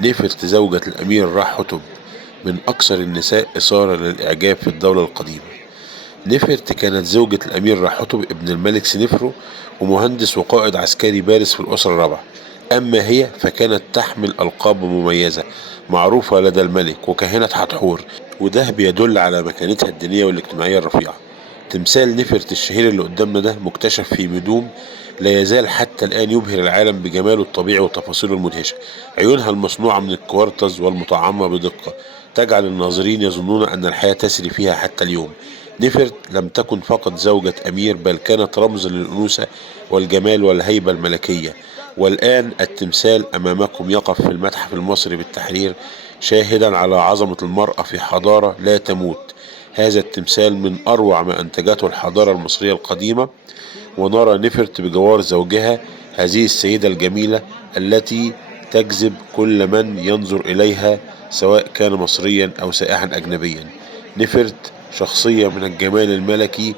نفرت زوجة الأمير راحتب من أكثر النساء إثارة للإعجاب في الدولة القديمة. نفرت كانت زوجة الأمير راحتب ابن الملك سنفرو، ومهندس وقائد عسكري بارز في الأسرة الرابعة. أما هي فكانت تحمل ألقاب مميزة معروفة لدى الملك وكاهنة حتحور، وده بيدل على مكانتها الدينية والاجتماعية الرفيعة. تمثال نفرت الشهير اللي قدامنا ده مكتشف في ميدوم، لا يزال حتى الآن يبهر العالم بجماله الطبيعي وتفاصيله المدهشة. عيونها المصنوعة من الكوارتز والمطعمة بدقة تجعل الناظرين يظنون أن الحياة تسري فيها حتى اليوم. نفرت لم تكن فقط زوجة أمير، بل كانت رمز للأنوثة والجمال والهيبة الملكية. والآن التمثال أمامكم يقف في المتحف المصري بالتحرير، شاهدا على عظمة المرأة في حضارة لا تموت. هذا التمثال من أروع ما أنتجته الحضارة المصرية القديمة، ونرى نفرت بجوار زوجها، هذه السيدة الجميلة التي تجذب كل من ينظر إليها سواء كان مصريا أو سائحا أجنبيا. نفرت شخصية من الجمال الملكي